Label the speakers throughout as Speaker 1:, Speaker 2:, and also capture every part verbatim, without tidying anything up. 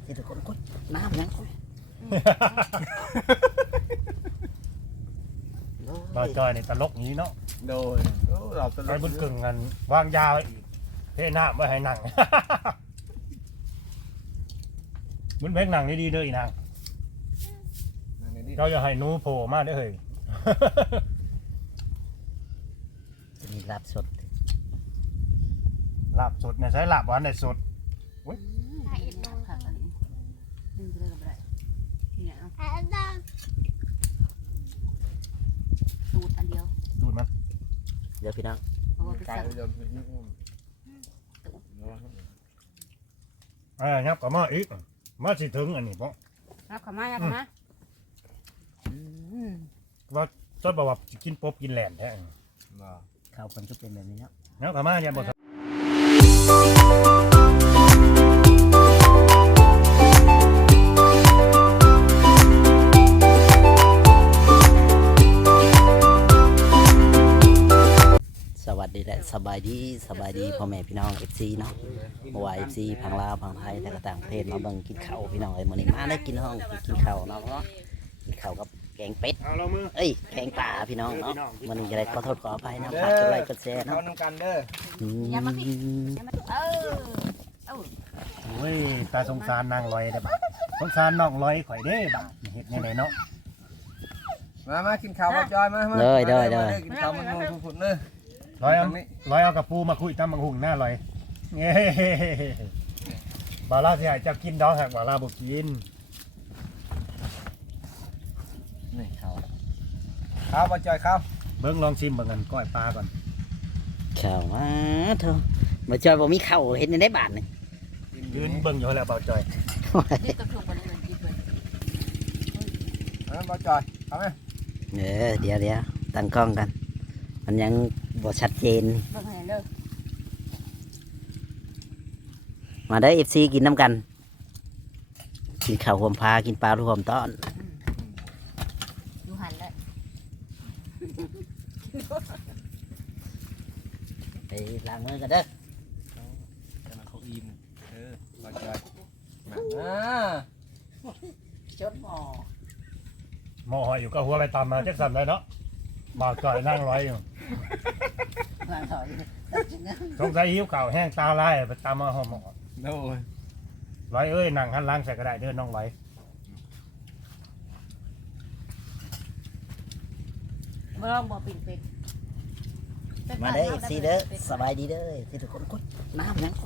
Speaker 1: ที่ทุกคนกดน้ำยัง
Speaker 2: บ่จอยในตลกนี้เนาะ
Speaker 3: โดยเราตล
Speaker 2: ไอ้
Speaker 3: ก
Speaker 2: บุญกึ่งกันวางยาไว้อีกเทน้ำไว้ให้นั่งบุญเพ่งนั่งนี่ดีเด้ออีนางเราอย่าให้หนูโผล่มาได้อเฮ้ย
Speaker 1: จะมีลาบสด
Speaker 2: ลาบสดเนี่ยใช้ลาบหวานได้สดอุ้ย
Speaker 4: ถ้าเอ็ดโดนค่ะตอนนี้ดึงไปเลยกับอะไรเนี่ยสูตรอันเดียว
Speaker 2: ดูดมัน
Speaker 1: เดี๋ยวพี่น้อง
Speaker 4: เพราะว่าไป
Speaker 3: ไก่
Speaker 4: สั่ง
Speaker 3: เดิมยิ่งอุ้ม
Speaker 2: เอ้ยยับกับมาอีกมาสิถึงอันนี้เพราะ
Speaker 4: รับขม่ายับนะ
Speaker 2: ว่าต้นบอกว่าสิกินปบกินแหลนแท้
Speaker 1: ข้าวคนก็เป็นแบบนี้เนาะ
Speaker 2: ยับกับมาเนี่ยบอก
Speaker 1: สวัสดีและสบายดีสบายดีพ่อแม่พี่น้องเอฟซีเนาะวายเอฟซีพังลาวพังไทยและก็ต่างประเทศมาเบิ่งกินข้าวพี่น้องเอ้ยมื้อนี้มาได้กินห้องกินข้าวเนาะเนาะกินข้าวกับแกงเป็ด
Speaker 2: เอาเรามือ
Speaker 1: เอ้ยแกงป่าพี่น้องเนาะมื้อนี้จะได้ขอโทษขออภัยนะฝากกดไลค์กดแชร์
Speaker 3: เขา
Speaker 1: เนาะ
Speaker 3: น้ำกันเด้อ
Speaker 1: อืม
Speaker 4: ยับมาพี่ยับมาเออเออ
Speaker 2: โอ้ยตาสงสารนางลอยได้บ่สงสารน้องลอยข่อยเด้บ่เฮ็ดไงเนาะ
Speaker 3: มามากินข้าวมาจอยมามากินข้าวมันงูผุดเด้อ
Speaker 2: ลอยเอาลอยเอากับปูมาคุยตามมังหุงหน้าลอยเฮ้บ่าวลาสิให้เจ้ากินดอกหากบ่าวลาบ่กิน
Speaker 3: นี่ข้าวข้าวมาจอยข้าว
Speaker 2: เบิ่งลองชิมเบิ่งกันก้อยปลาก่อน
Speaker 1: ข้าวมาเถอะมาจอยบ่มีข้าวเฮ็ดได้บาทนี่
Speaker 2: ยืนเบิ่งอยู่แล้วบ่าวจอย
Speaker 4: ดึงกระถูกไปเลยกินเลย
Speaker 3: มาจอยทำไหม
Speaker 1: เออเดี๋ยวเดี๋ยวตั้งกล้องกัน มันยังบ่ชัดเจน
Speaker 4: เบิ่งให้เลิก
Speaker 1: มาได้เอฟซีกินน้ำกัน กินข้าวหวมพากินปลารวมต้อน
Speaker 4: ดูหันแล้ว
Speaker 1: ไปล้างมือกันเด้อ
Speaker 3: เขาอิ่มเออมาจอยมาอ่า
Speaker 1: จดหมอ
Speaker 2: หม้อหอยอยู่ก็หัวไปตามมาจักสั่นได้เนาะบ่าวจอยนั่งลอยอยู่
Speaker 1: ล้างถอย
Speaker 2: สงสัยหิวข้าวแห้งตาลายไปตามมาหอม
Speaker 3: โดย
Speaker 2: ลอยเอ้ยนั่งหันหลังใส่ก็ได้เด้อน้องลอย
Speaker 4: บ่ลองบ่ปิ่นเป็ด
Speaker 1: มาได้เอฟซีเด้อสบายดีเด้อที่ทุกคนกดน้ำยัง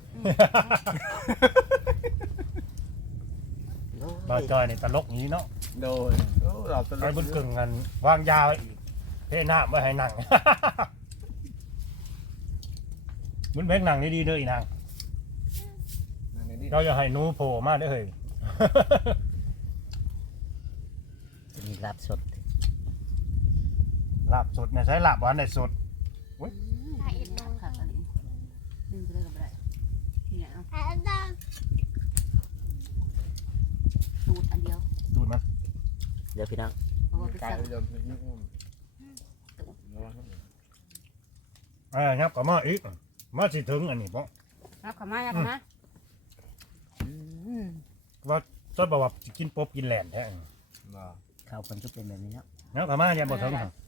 Speaker 2: บ่าวจอยในตลกนี้เนาะ
Speaker 3: โดยเราตล
Speaker 2: ไอ้
Speaker 3: ก
Speaker 2: บุญกึ่งกันวางยาไว้อีกเทน้ำไว้ให้นั่ง บุญเพ่งนั่งนี่ดีเด้ออีนางเราอย่าให้หนูโผล่มาได้อเฮ้ย
Speaker 1: จะมีลาบสด
Speaker 2: ลาบสดเนี่ยใช้ลาบหวานได้สด
Speaker 4: ถ้าเอ็ดโดนค่ะตอนนี้ดึงไปเลยกับอะไรเนี่ยสูตรอันเดียว
Speaker 2: ดูดมัน
Speaker 1: เดี๋ยวพี่น้อง
Speaker 4: เพราะว่าไป
Speaker 3: ไก่
Speaker 4: สั่ง
Speaker 3: เดิมยิ่งอุ้ม
Speaker 2: เอ้ยยับกับมาอีกมาสิถึงอันนี้เพราะ
Speaker 4: รับขม่ายับนะ
Speaker 2: ว่าต้นบอกว่าสิกินปบกินแหลนแท้
Speaker 1: ข้าวคนก็เป็นแบบนี้เนาะ
Speaker 2: ยับกับมาเนี่ยบ่ถึงหั่น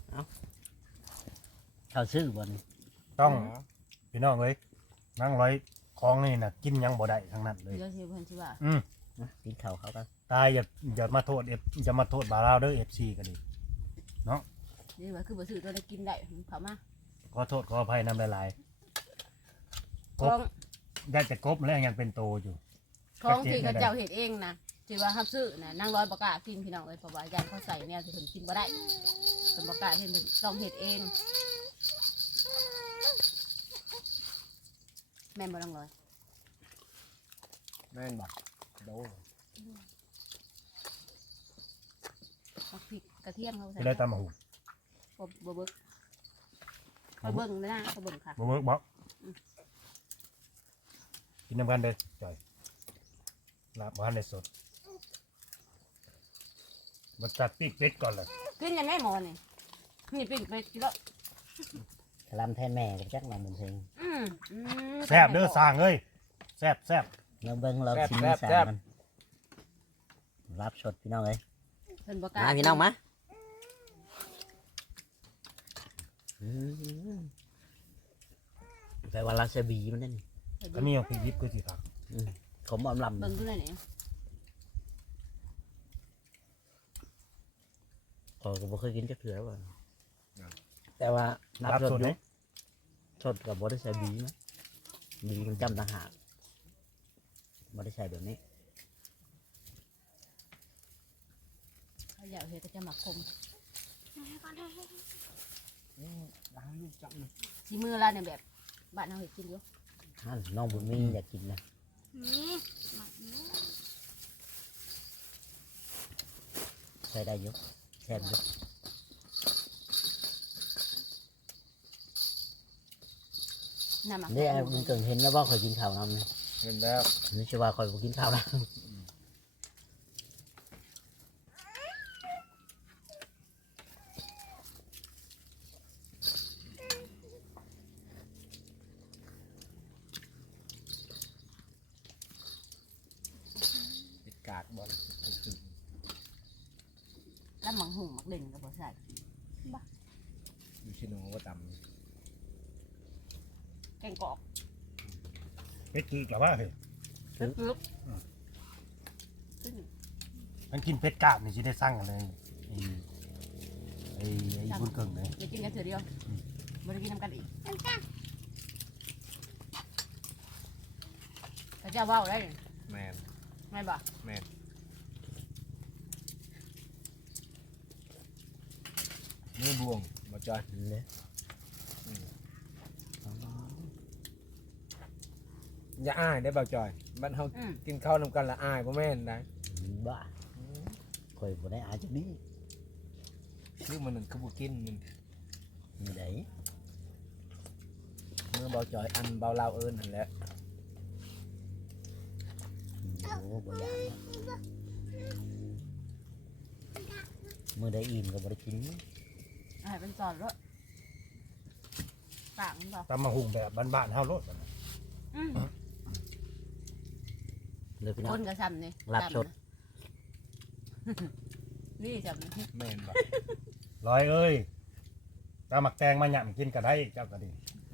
Speaker 1: ข้าวซื้อบน
Speaker 2: ต้องพี่น้องเอ้ยนั่งร้อยของนี่น่ะกินยังบ่ได้ทั้งนั้นเลย
Speaker 4: เดี๋ยวสิเพิ่นสิว่า
Speaker 2: อืม
Speaker 1: นะกินข้าวเขากัน
Speaker 2: ตายอย่าอย่ามาโทษเอฟอย่ามาโทษบาลาวเด้อเอฟซีก็ดี
Speaker 4: นี่ว่าคือบ่ซื้อตัวได้กินได้เขามา
Speaker 2: ขอโทษขออภัยนำหลาย
Speaker 4: ของ
Speaker 2: ๆได้แต่กบแล้วยังเป็นโตอยู่
Speaker 4: ของที่เขาเจ้าเฮ็ดเองนะที่ว่าฮับซื้อน่ะนางร้อยบ่กล้ากินพี่น้องเอ้ยเพราะว่าญาติเขาใส่แนวที่เพิ่นกินบ่ได้เพิ่นบ่กล้าเฮ็ดเพิ่นต้องเฮ็ดเองแม่นบ่นางร้อย
Speaker 3: แม่นบอกโดย
Speaker 4: เอาพริกกระเทียมเขาใส่
Speaker 2: จะได้ตามมาหู
Speaker 4: บ่บ่เบิกเขาเบิ่งนะเขาเบิ่งค่ะ
Speaker 2: บ่เวิร์กบอกกินน้ำกันเด้อจ่อยลาบหวานได้สดมาตัดปีกเป็ดก่อนเลย
Speaker 4: กินยังไงหมอนี่นี่ปิ้งเป็ดกินแล้ว
Speaker 1: ลำแทนแม่กับจักหน่อยมุนเพลง
Speaker 4: อืมอืม
Speaker 2: แซ่บเด้อสร้างเอ้ยแซ่บแซ่บ
Speaker 1: เราเบิ่งเราชิมสามมันรับสดพี่น้องเลย
Speaker 4: เพิ่นบ่กล้า
Speaker 1: มาพี่น้องมาอืมไปวันลาเซบีมันนั่นนี่
Speaker 2: ก็มีเอาพริกดิบก็สิครับ
Speaker 1: อืมขมอมลำ
Speaker 4: เบิ่งดูหน่อยนี่
Speaker 1: ขอยก็บ่เคยกินจักเถื่อว่าแต่ว่านับ
Speaker 2: รับ
Speaker 1: สด
Speaker 2: สด
Speaker 1: อ
Speaker 2: ไหม
Speaker 1: ยู่สดกับบ่ได้ใส่บีนะบีมันจำต่างหากบ่ได้ใส่แบบนี้
Speaker 4: เขาอยากเฮ็ดก็จะหมักคม
Speaker 3: ล้างลูกจับเลย
Speaker 4: สิมือละเนี่ยแบบบ้านเฮาเฮ็ดกินอยู่
Speaker 1: ฮั่นน้องบุญมีอยากกินนะ
Speaker 5: นี่หมักนี้
Speaker 1: ใส่ได้เยอะแซ่บเยอะ
Speaker 4: น้ำหมัก
Speaker 1: นี่ไอ้บุญเกิงเห็นแล้วว่าคอยกินข้าวน้ำนี่
Speaker 3: เห็นแล้ว
Speaker 1: นี่ชื่อว่าคอยบ่กินข้าวน้
Speaker 3: ติดกากบอล
Speaker 4: แล้วหมักหุงหมักเด่นก็บ่ใส่
Speaker 3: ยูชิโน่ก็ต
Speaker 4: แกงกอก
Speaker 2: เผ็ดกีกหรอว่าเฮ้ย
Speaker 4: ลึกลึก
Speaker 2: มันกินเผ็ดกาบนี่สิได้สั่งกันเลยไอ้ไอ้ไอ้บุญเกิงเลย
Speaker 4: อย่ากินกันเถื่อเดียวบ่ได้กินน้ำกันอีกก็จะเว้าได้
Speaker 3: ำแมน
Speaker 4: แม่นบ่
Speaker 3: มือบวงมาจอย
Speaker 1: ำเลย
Speaker 3: อย่าอ้ายได้เบาจอยบ้านเฮา
Speaker 4: อืม
Speaker 3: กินข้าวนำกันละอ้ายบ่แม่นได้
Speaker 1: บ้าคอยบ่ได้อาจจะดี
Speaker 3: คือมันนั่นคือบ่กินมัน
Speaker 1: มีได้
Speaker 3: เมื่อเบาจอยอันเบาลาวเอิ้นนั่นแหละ
Speaker 1: โอ้บ่อยากนะมื้อใดอิ่มก็บ่ได้กิน
Speaker 4: ให้เป็นสอนรถปากมันบ่
Speaker 2: ตำมะหุงแบบบ้านๆเฮาโลดบัดนั้น
Speaker 4: อืม
Speaker 1: เลยพี่น้อ
Speaker 4: ค
Speaker 1: ง
Speaker 4: นก็ซ้ำนี่
Speaker 1: ลาบสด
Speaker 4: นี่ซ้ำนี่
Speaker 3: แม่นบ่
Speaker 2: ร้อยเอ้ยตำหมักแตงมาหยั่กินก็ได้เจ้าก็ดี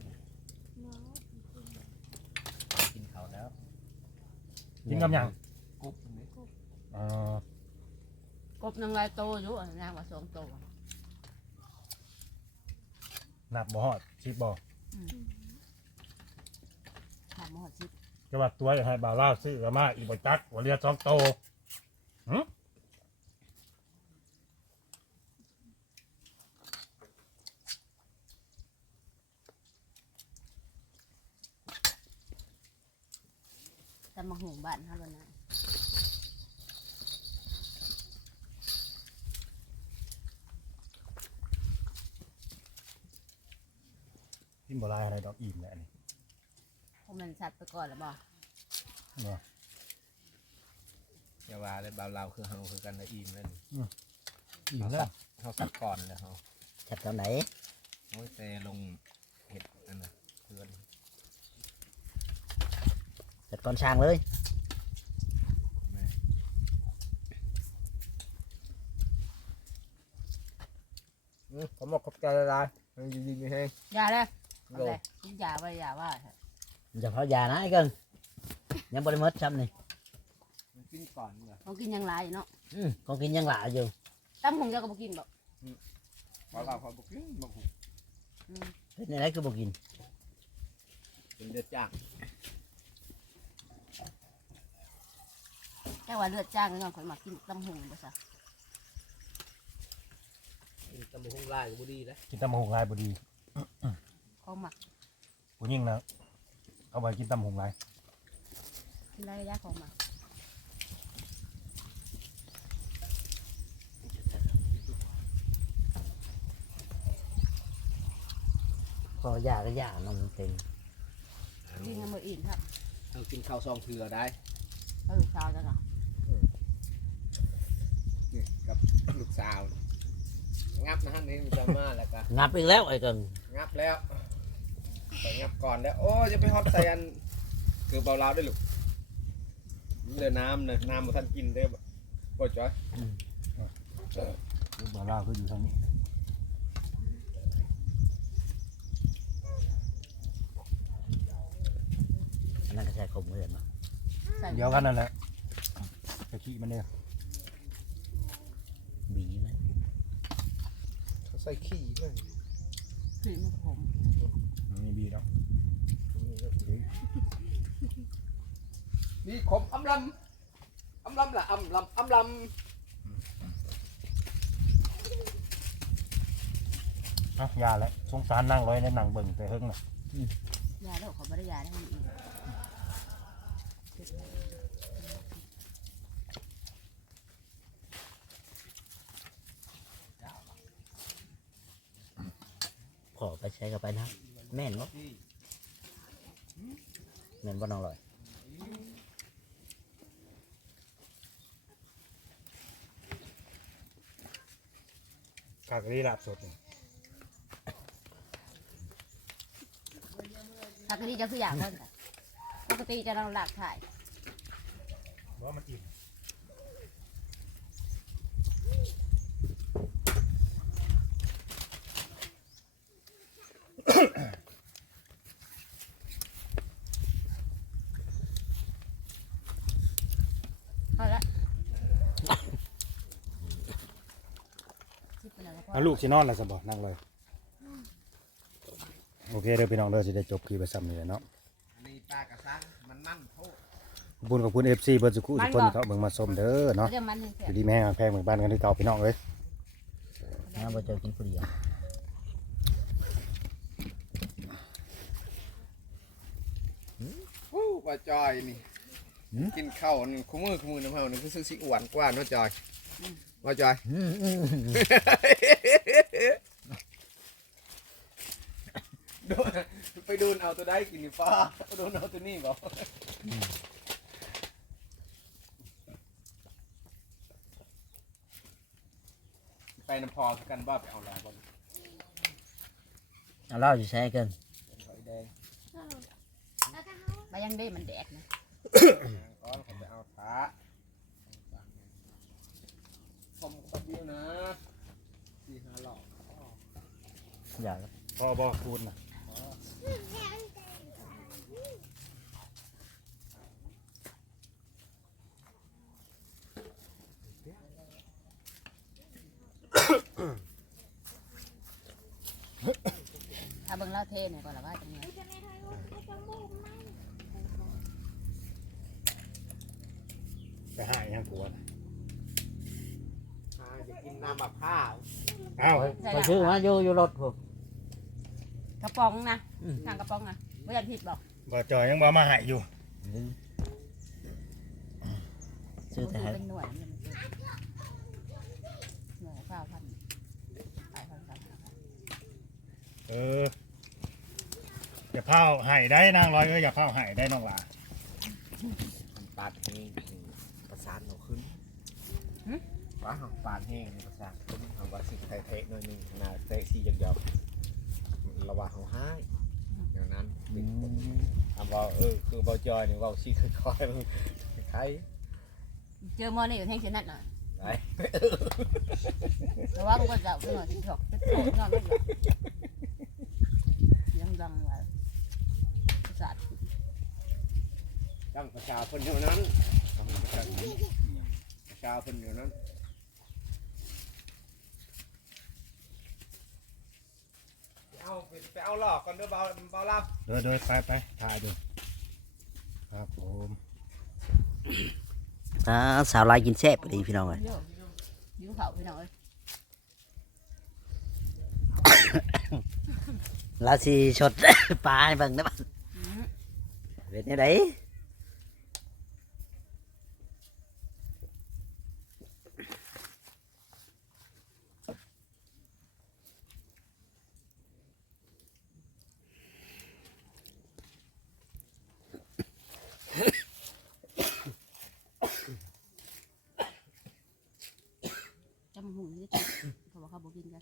Speaker 3: กินข้าวแล้ว
Speaker 2: กินกับหยัง
Speaker 3: กุ๊บนี่
Speaker 2: เอ่อก
Speaker 4: บนางลายโตอยู่อันนางว่าสองโต
Speaker 2: นับบ่ฮอดสิบบ่
Speaker 4: ทำหมดสิ
Speaker 2: จะว่าตัวให้บ่าวลาวซื้อก็มาอีบ่จักว่าเรือสองโตหึ
Speaker 4: แต่มาหุงบ้านเฮาแล้วนะ
Speaker 2: กินบ่หลายอะไรดอกอิ่มแหละอันนี่
Speaker 4: พวกมันสัตว์ไปก่อนแล้วบ่
Speaker 2: เนาะ
Speaker 3: อย่าว่าเลยเบาลาวคือเฮาคือกันละอิ่มแล้วนี่
Speaker 2: อิ่มแล้ว
Speaker 3: เฮาสักก่อนแล้วเฮา
Speaker 1: จับตอนไหน
Speaker 3: โอ้ยแต่ลงเห็ดอันน่ะเพื่อน
Speaker 1: จับตอนช่างเลย
Speaker 3: แม่อือผมบอกขอบใจหลายๆมันดีๆมีแฮง
Speaker 4: ยาเลย
Speaker 3: โล
Speaker 4: เอาเลยกินยาไว้ยาว่า
Speaker 1: อย่าเผายานะไอ้เกินยังบ่ได้หมดซ้ำนี่
Speaker 3: มันกินก่อนเหรอ
Speaker 4: ต้องกินอยังไรเนาะ
Speaker 1: อืมของกินยังหลายอยู่
Speaker 4: ตั้มหงเจ้าก็บ่กินบ่
Speaker 3: พอเราพอบอกกินบอกหู
Speaker 4: อืม
Speaker 1: เฮ็ดในไรคือบ่กิน
Speaker 3: เป็นเดือดจ้าง
Speaker 4: แค่ว่าเลือดจ้างน้องข่อยมากินตั้มหงบ่ซะ
Speaker 3: ตำบักหุ่งลายก็บ่ดีนะ
Speaker 2: กินตำมะหุงลายบ่ดี
Speaker 4: ของหมัก
Speaker 2: ผู้หญิงนะเอาไปกินตำมะหุงลาย
Speaker 4: กินได้ระยะของหมัก
Speaker 1: พอยาก็ยาน้องเต็ม
Speaker 4: กินกันมื้ออิ่มครับ
Speaker 3: เรากินข้าวซองเถื่อได้
Speaker 4: เออเช้าจังอ่ะ
Speaker 3: นี่กับลูกสาวงับนะฮะนี่มันจะมาแล้วก็
Speaker 1: งับอีกแล้วไอ้เกิน
Speaker 3: งับแล้วไปงับก่อนแล้ว โอ้จะไปฮอตใส่อันคือเบาเราได้หรือเรือน้ำนะน้ำมาท่านกินได้บ่บ่จ้อย
Speaker 2: บ่าวลาวก็อยู่ทางนี้
Speaker 1: อันนั้นก็ใช้คมเพื่อนเนาะ
Speaker 4: ใส่
Speaker 2: เดียวกันนั่นแหละไปขี้มันเนี่ย
Speaker 1: บีไหม
Speaker 3: เขาใส่ขี้เลย
Speaker 4: คือมันกับผม
Speaker 2: มีบีเนาะ
Speaker 3: นี่ขมอำลำอำลำล่ะอำลำอำล
Speaker 2: อ่ะยาแล้วสงสารนั่งร้อยในหนังเบิ่งแต่เฮิงน่ะ
Speaker 4: ยาแล้วเขาไม่ได้ยาได้ให้อีก
Speaker 1: ขอไปใช้กับไปนะแม่นบ่แม่นบ่น้องลอย
Speaker 2: กากรีลาบสดนี่
Speaker 4: ถ้าคดีจะคืออยากเพิ่นค่ะปกติจะเราหลักถ่าย
Speaker 2: บ่มันอิ่ม
Speaker 4: เอาละคิดเป็นอะไรพ่อ
Speaker 2: เอาลูกสินอนแล้วซะบ่นั่งเลยโอเคเด้อพี่น้องเด้อสิได้จบคลิปไปซ้ำนี่แหละเนาะ
Speaker 3: ำนี่ปลากระซังมันนั่นโทษ
Speaker 2: ขอบคุณขอบคุณ เอฟ ซี เบิร์ดสุขุทุกคนที่เขาเบิ่งมาชมเด้อเนาะ
Speaker 4: เรื่องมันให้
Speaker 2: อ
Speaker 4: แซ่บ
Speaker 2: ยู่ดีแม่แพงเหมือนบ้านกันที่เก่าพี่น้องเอ้ย
Speaker 1: น้าบ่เจอกินผู้เดียว
Speaker 3: โอ้ว่าจอยนี่กินข้าวนี่คู่มือคู่มือน้ำเฮานี่คือสิอ้วนกว่าเนาะจอยว่าจอย
Speaker 1: อืมอืมอืม
Speaker 3: โดนไปดูนเอาตัวได้กินนี่ฟ้าโดนเอาตัวนี้บ่ไปน้ำพอกันบ่ไปเอาแล้วบ่
Speaker 1: เอาเหล้าอยู่ใช้เกิน
Speaker 3: หอยแดง
Speaker 4: มายังได้มันแดดนะ
Speaker 3: ก้อนผมไปเอาพระผมคนเดียวนะสี่ห้าหลอก
Speaker 1: อยาก
Speaker 2: พ่อบ่คูณน่ะ
Speaker 4: ถ้าเบิ่งเล่าเทเนี่ยก่อนละว่าจังเลย
Speaker 2: ไปหาอีหยังกลัวน่ะ
Speaker 3: อ่าจะกินน้ำมะพร้าว
Speaker 2: อ้าว
Speaker 1: ไปชื่อมาอยู่อยู่รถผม
Speaker 4: กระป๋องนะทางกระป๋องนะไม่ยันผิดบอก
Speaker 2: บ่จอยยังบ่มาหายอยู่
Speaker 1: ชื่อแต่ให้
Speaker 4: เป็นหน่วยมันเป็นหน่วยเก้าพันแปดพันสามพัน
Speaker 2: เอออย่าเผาหายได้นางร้อยเอ้ยอย่าเผาหายได้น้องหลา
Speaker 3: มันปาดแห้งประสานเราขึ้นว้าหางปาดแห้งประสานขึ้นทำว่าสิไทยเทะหน่อยหนึงขนาดเตะสี่หยอกๆระหว่างเขาให้อย่างนั้นติดคนทำว่าเออคือเบาจอยนี่เบาซี่ค่อยๆมันใคร
Speaker 4: เจอมอนี่อยู่แท่งเชียนนั่นน่ะ
Speaker 3: ไหน
Speaker 4: แต่ว่ามันก็จะเป็นหน่วยที่ถกเป็นถกนอนไม่หลับยังดังเลยประสาท
Speaker 3: ตั้งประชาชนเท่านั้นต้องประชาชนประชาชนเท่านั้นเอาไปเอาหลอกก่อนเด้อเบาเบาเล่า
Speaker 2: เด้อเด้อไปไปถ่ายดูครับผม
Speaker 1: อ่าสาวลายกินแซ่บดีพี่น้องเอ้ย
Speaker 4: เยอะยิ้วเขาพี่น้องเอ้ย
Speaker 1: ลาสิชด ปลาให้เบิ่งได้บ่เป็นจังได
Speaker 4: จำหุ่นนี่เขาบอกเขาบอกกินกัน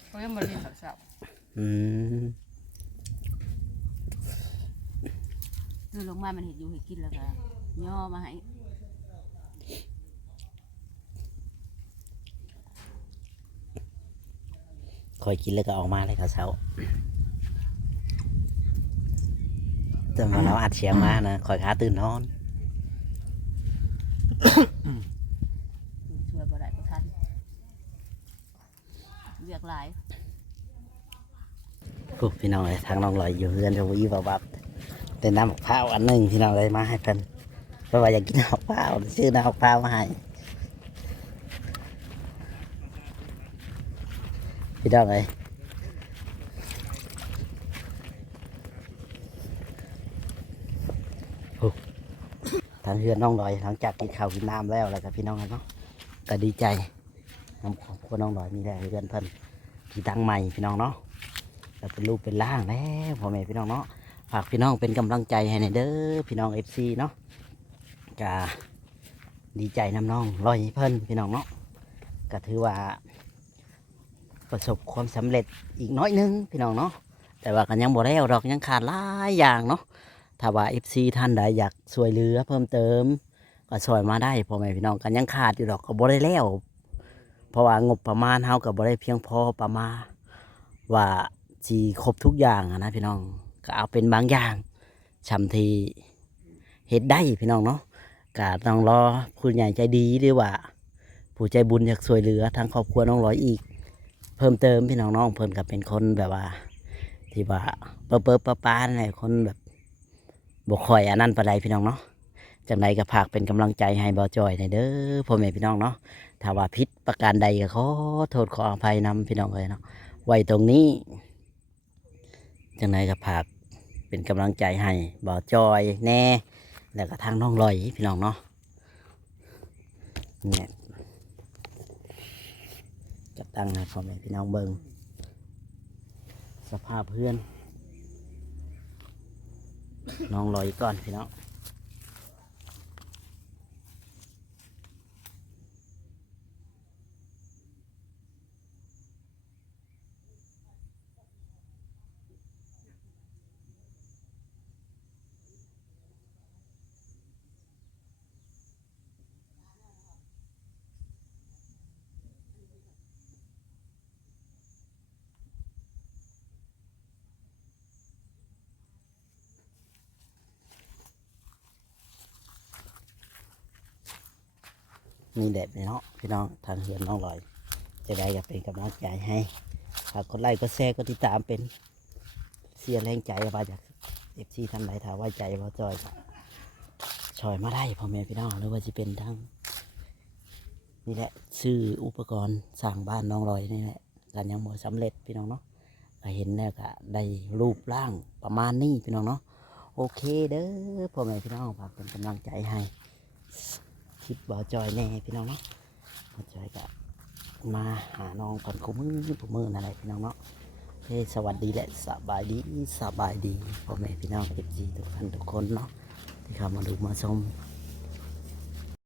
Speaker 4: เขายังบ่ได้สับสับ
Speaker 1: อืม
Speaker 4: คือลงมามันเห็ดอยู่เห็ดกินแล้วก็ย่อมาให้
Speaker 1: คอยกินแล้วก็ออกมาเลยเขาเช้าแต่ว่าเราอัดเสียงมานะคอยขาตื่นนอน
Speaker 4: ช่วยบ่ได้บ่ทันเรียกหลาย
Speaker 1: พวกพี่น้องเลยทางน้องลอยอยู่เรือนจะวีบบับแต่น้ำมะพร้าวอันหนึ่งพี่น้องเลยมาให้เพิ่นเพราะว่าอยากกินน้ำมะพร้าวชื่อน้ำมะพร้าวมาให้พี่น้องเลยโอ้ทางเรือนน้องลอยหลังจากกินข้าวกินน้ำแล้วแล้วกับพี่น้องเลยเนาะก็ดีใจน้ำของพวกน้องลอยมีแรงเรือนเพิ่นที่ตั้งใหม่พี่น้องเนาะแล้วเป็นรูปเป็นร่างแล้วพ่อแม่พี่น้องเนาะฝากพี่น้องเป็นกำลังใจให้ในอยเด้อพี่น้องเอฟซีเนาะก็ดีใจน้ำน้องลอยเพิ่นพี่น้องเนาะก็ถือว่าประสบความสำเร็จอีกน้อยหนึงพี่น้องเนาะแต่ว่ากันยังบ่แล้วดอกยังขาดหลายอย่างเนาะถ้าว่าเอฟซีท่านใดอยากช่วยเหลือเพิ่มเติมก็ช่วยมาได้พ่อแม่พี่น้องกันยังขาดอยู่ดอกก็บ่ได้แล้วเพราะว่างบประมาณเฮาก็บ่ได้เพียงพอประมาณว่าจีครบทุกอย่างอะนะพี่น้องก็เอาเป็นบางอย่างชำทีเฮ็ดได้พี่น้องเนาะก็ต้องรอผู้ใหญ่ใจดีหรือว่าผู้ใจบุญอยากช่วยเหลือทางครอบครัวน้องร้อยอีกเพิ่มเติมพี่น้องน้องเพิ่นก็เป็นคนแบบว่าที่ว่าเปิ๊บเปิ๊บป้าป้าอะไรคนแบบบ่ค่อยอันนั้นปานใดพี่น้องเนาะจังใดก็ฝากเป็นกำลังใจให้บ่าวจอยในอยเด้อพ่อแม่พี่น้องเนาะถ้าว่าผิดประการใดก็ขอโทษขออภัยนำพี่น้องเลยเนาะไว้ตรงนี้จังใดก็ฝากเป็นกำลังใจให้บ่าวจอยแน่แล้วก็ทางน้องลอยพี่น้องเนาะเนี่ยจะตั้งให้พ่อแม่พี่น้องเบิ่งสภาพเพื่อนน้องลอยก่อนพี่น้อง นี่แหละพี่น้องพี่น้องทางเฮือนน้องลอยจะได้ก็เป็นกำลังใจให้ฝากกดไลค์กดแชร์กดติดตามเป็นเสียแรงใจมาจากเอฟซีท่านใดถ้าไว้ใจว่าจอยก็ช่วยมาได้พ่อแม่พี่น้องหรือว่าจะเป็นทั้งนี่แหละซื้ออุปกรณ์สร้างบ้านน้องลอยนี่แหละกันยังบ่สำเร็จพี่น้องเนาะก็เห็นแล้วก็ได้รูปร่างประมาณนี้พี่น้องเนาะโอเคเด้อพ่อแม่พี่น้องฝากเป็นกำลังใจให้คิดบ่าวจอยแน่พี่น้องเนาะบ่าวจอยก็มาหาน้องก่อนคู่มือคู่มือนั่นแหละพี่น้องเนาะเฮ้สวัสดีและสบายดีสบายดีพ่อแม่พี่น้องเอฟซีทุกท่านทุกคนเนาะที่เข้ามาดูมาชม